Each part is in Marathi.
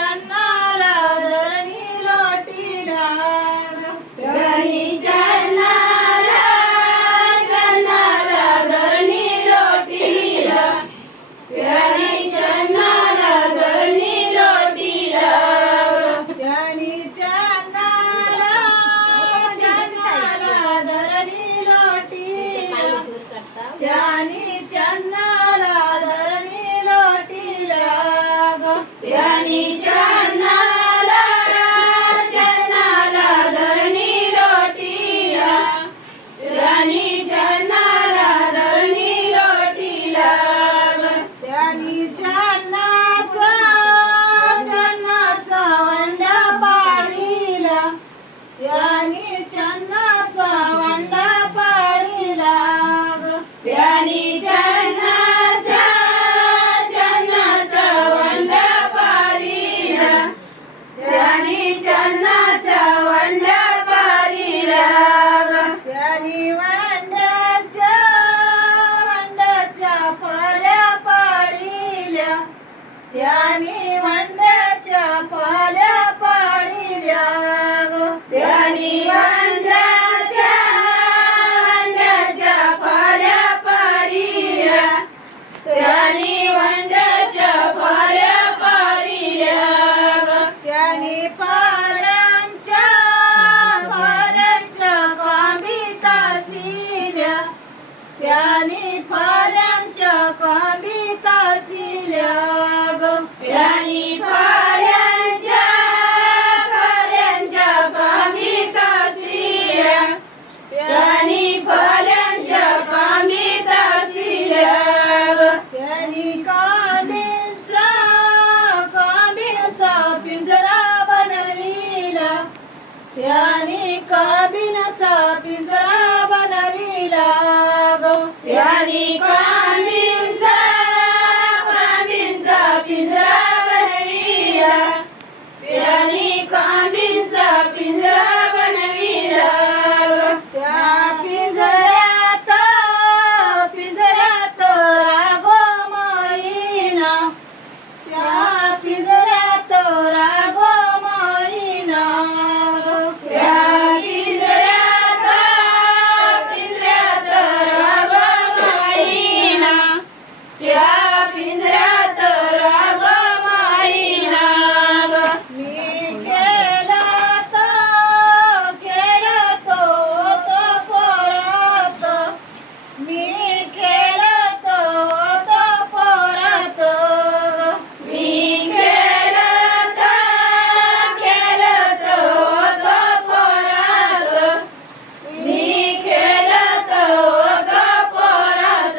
चन्नाला धरणी लोटीला त्यानी चन्नाला धरणी लोटीला त्यानी चन्नाला धरणी लोटीला त्यानी चन्नाला धरणी लोटीला त्यानी चन्नाला धरणी लोटीला त्यानी चन्नाला धरणी लोटीला त्यानी चन्नाला धरणी लोटीला त्यानी चन्नाचा वंडा पाडीला त्यानी चन्नाचा वंडा पाडीला त्यानी चन्नाचा वंडा पारीला त्यानी चन्नाचा वंडा पारीला त्यानी वंड्याच्या पाल्या पाडील्या त्यानी वंड्याच्या पाल्या पाडील्या त्यानी वंड्याच्या पाल्या पारील्या त्यानी वंड्याच्या पाल्या पारील्या त्यानी पाल्यांच्या कांबी तासिल्या त्यानी पाल्यांच्या कांबी तासिल्या त्यानी पाल्यांच्या कामी तासिल्या त्यानी पाल्यांच्या कामी तासिल्या त्यानी कांबीचा पिंजरा बनविला त्यानी कांबीचा पिंजरा बनविला त्यानी कामींचा पिंजरा बनविला त्यानी कामींचा पिंजरा बनविला त्या पिंजऱ्यात रागो माईना त्या पिंजऱ्यात रागो माईना त्या पिंजऱ्यात राग माईना त्या पिंजऱ्यात राग माईना मी केला तो पोरात मी केला तो पोरात मी केलं तो पोरात मी केलं तो पोरात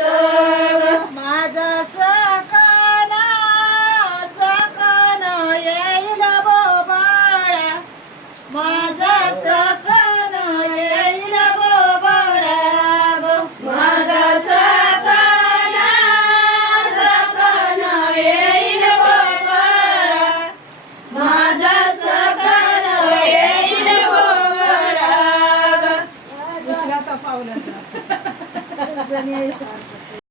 माझा सकाना येईल बोबाळा माझा सकाना येईल बोबाळा माझा सकाना येईल बोबाळा माझा सकाना येईल बोबाळा पावलं